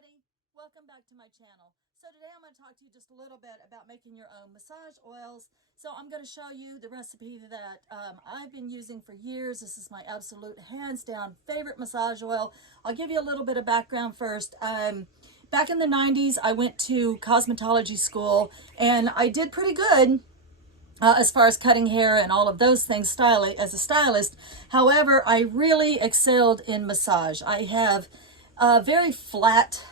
everybody, welcome back to my channel. So today I'm going to talk to you just a little bit about making your own massage oils. So I'm going to show you the recipe that I've been using for years. This is my absolute hands down favorite massage oil. I'll give you a little bit of background first. Back in the 90s I went to cosmetology school and I did pretty good as far as cutting hair and all of those things as a stylist. However, I really excelled in massage. I have very flat,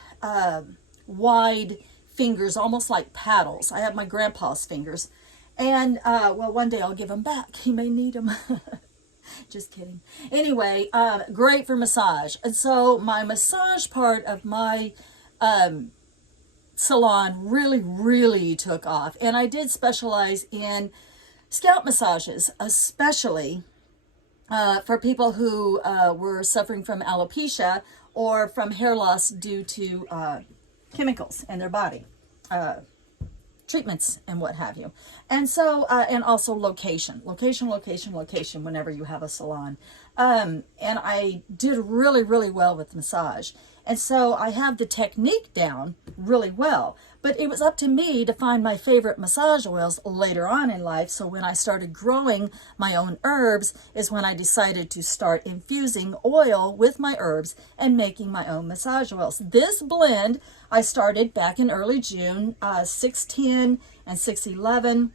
wide fingers, almost like paddles. I have my grandpa's fingers. And, well, one day I'll give them back. He may need them. Just kidding. Anyway, great for massage. And so my massage part of my salon really took off. And I did specialize in scalp massages, especially for people who were suffering from alopecia or from hair loss due to chemicals in their body, treatments and what have you. And so, and also location whenever you have a salon. And I did really well with massage. And so I have the technique down really well, but it was up to me to find my favorite massage oils later on in life. So when I started growing my own herbs is when I decided to start infusing oil with my herbs and making my own massage oils. This blend I started back in early June, 610 and 611.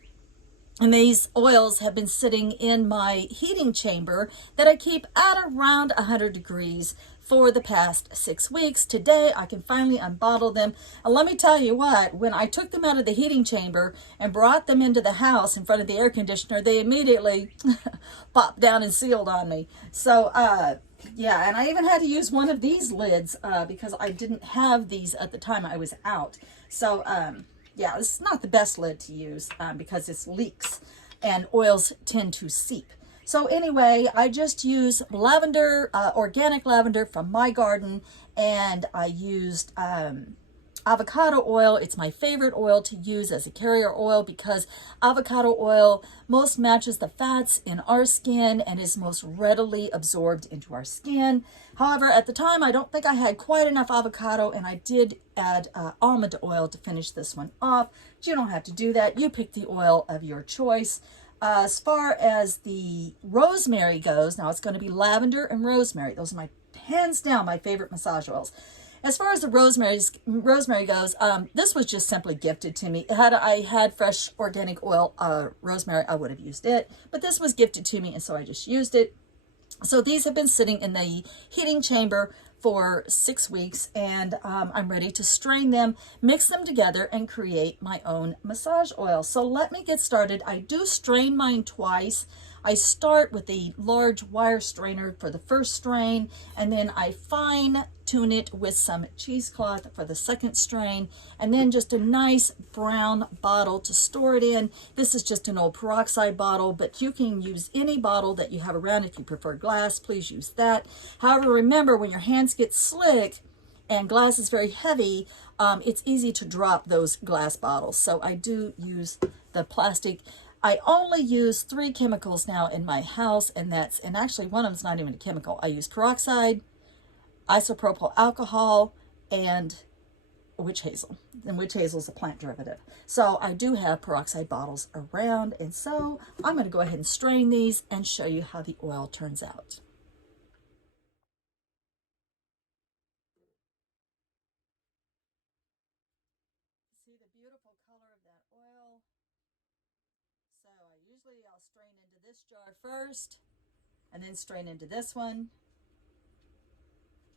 And these oils have been sitting in my heating chamber that I keep at around 100 degrees for the past 6 weeks. Today, I can finally unbottle them. And let me tell you what, when I took them out of the heating chamber and brought them into the house in front of the air conditioner, they immediately popped down and sealed on me. So, yeah, and I even had to use one of these lids because I didn't have these at the time I was out. So, yeah, this is not the best lid to use because it leaks and oils tend to seep. So anyway, I just use lavender, organic lavender from my garden, and I used avocado oil. It's my favorite oil to use as a carrier oil because avocado oil most matches the fats in our skin and is most readily absorbed into our skin. However, at the time, I don't think I had quite enough avocado, and I did add almond oil to finish this one off. But you don't have to do that. You pick the oil of your choice. As far as the rosemary goes, now it's going to be lavender and rosemary. Those are my, hands down, my favorite massage oils. As far as the rosemary goes, this was just simply gifted to me. Had I had fresh organic oil rosemary, I would have used it. But this was gifted to me, and so I just used it. So these have been sitting in the heating chamber for 6 weeks, and I'm ready to strain them, mix them together, and create my own massage oil. So let me get started. I do strain mine twice. I start with a large wire strainer for the first strain, and then I fine tune it with some cheesecloth for the second strain, and then just a nice brown bottle to store it in. This is just an old peroxide bottle, but you can use any bottle that you have around. If you prefer glass, please use that. However, remember, when your hands get slick and glass is very heavy, it's easy to drop those glass bottles. So I do use the plastic. I only use 3 chemicals now in my house, and actually one of them's not even a chemical. I use peroxide, isopropyl alcohol, and witch hazel. And witch hazel is a plant derivative. So I do have peroxide bottles around, and so I'm going to go ahead and strain these and show you how the oil turns out. See the beautiful color of that oil? So I'll strain into this jar first, and then strain into this one.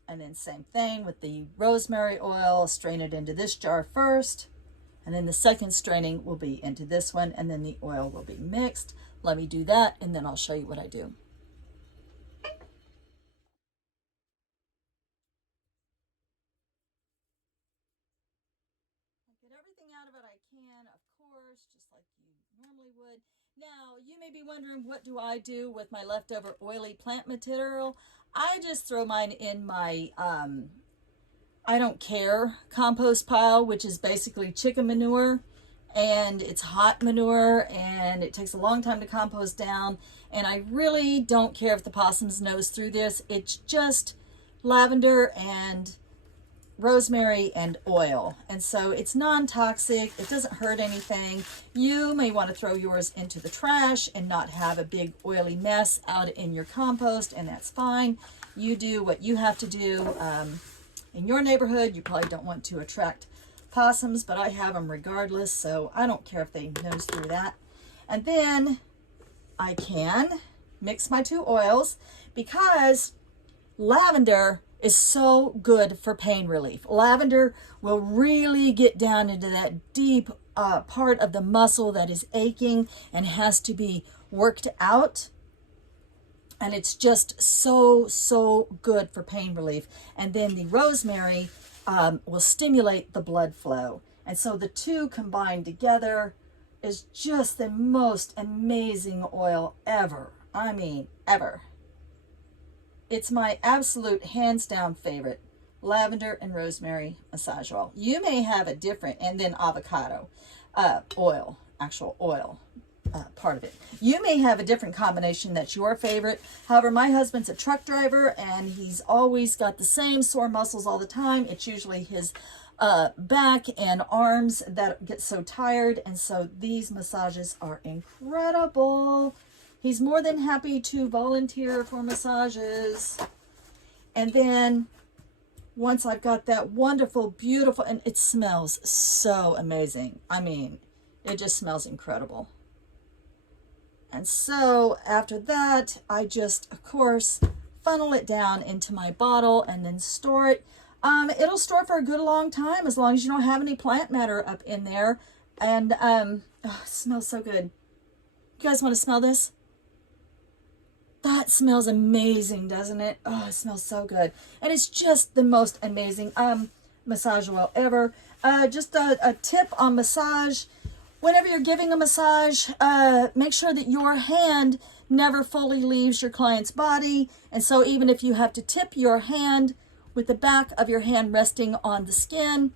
And then same thing with the rosemary oil, strain it into this jar first, and then the second straining will be into this one, and then the oil will be mixed. Let me do that, and then I'll show you what I do. Get everything out of it I can, of course, just like you normally would. Now, you may be wondering, what do I do with my leftover oily plant material? I just throw mine in my I don't care compost pile, which is basically chicken manure, and it's hot manure, and it takes a long time to compost down, and I really don't care if the possums nose through this. It's just lavender and rosemary and oil. And so it's non-toxic. It doesn't hurt anything. You may want to throw yours into the trash and not have a big oily mess out in your compost, and that's fine. You do what you have to do. In your neighborhood, you probably don't want to attract possums, but I have them regardless, so I don't care if they nose through that. And then I can mix my two oils because lavender is so good for pain relief. Lavender will really get down into that deep part of the muscle that is aching and has to be worked out. And it's just so good for pain relief. And then the rosemary will stimulate the blood flow. And so the two combined together is just the most amazing oil ever. I mean, ever. It's my absolute hands down favorite. Lavender and rosemary massage oil. You may have a different, and then avocado oil, actual oil. Part of it. You may have a different combination that's your favorite. However, my husband's a truck driver and he's always got the same sore muscles all the time. It's usually his back and arms that get so tired, and so these massages are incredible. He's more than happy to volunteer for massages. And then once I've got that wonderful, beautiful, and it smells so amazing. I mean, it just smells incredible. And so after that, I just, of course, funnel it down into my bottle and then store it. It'll store for a good long time as long as you don't have any plant matter up in there. And oh, it smells so good. You guys want to smell this? That smells amazing, doesn't it? Oh, it smells so good. And it's just the most amazing massage oil ever. Just a tip on massage. Whenever you're giving a massage, make sure that your hand never fully leaves your client's body. And so even if you have to tip your hand with the back of your hand resting on the skin,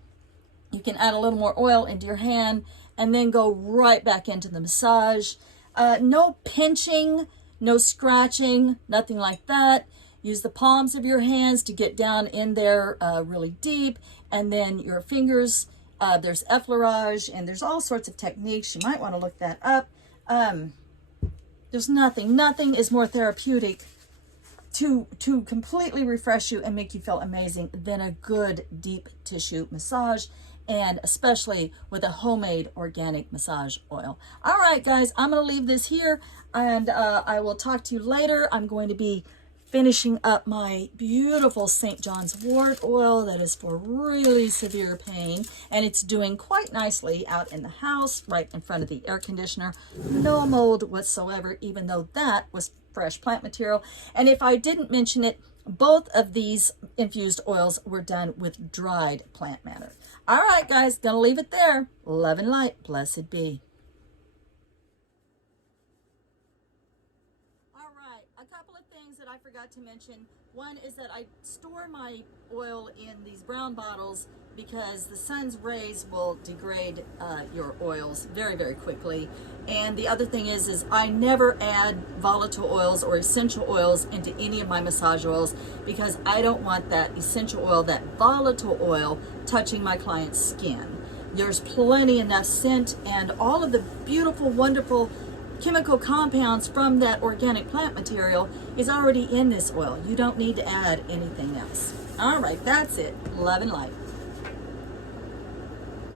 you can add a little more oil into your hand and then go right back into the massage. No pinching, no scratching, nothing like that. Use the palms of your hands to get down in there really deep, and then your fingers. There's effleurage, and there's all sorts of techniques. You might want to look that up. There's nothing is more therapeutic to completely refresh you and make you feel amazing than a good deep tissue massage, and especially with a homemade organic massage oil. All right, guys, I'm going to leave this here, and I will talk to you later. I'm going to be finishing up my beautiful St. John's wort oil that is for really severe pain, and it's doing quite nicely out in the house right in front of the air conditioner. No mold whatsoever, even though that was fresh plant material. And if I didn't mention it, both of these infused oils were done with dried plant matter. All right, guys, gonna leave it there. Love and light, blessed be. I forgot to mention. One is that I store my oil in these brown bottles because the sun's rays will degrade your oils very quickly. And the other thing is I never add volatile oils or essential oils into any of my massage oils because I don't want that essential oil, that volatile oil, touching my client's skin. There's plenty enough scent and all of the beautiful, wonderful chemical compounds from that organic plant material is already in this oil. You don't need to add anything else. All right, that's it. Love and light.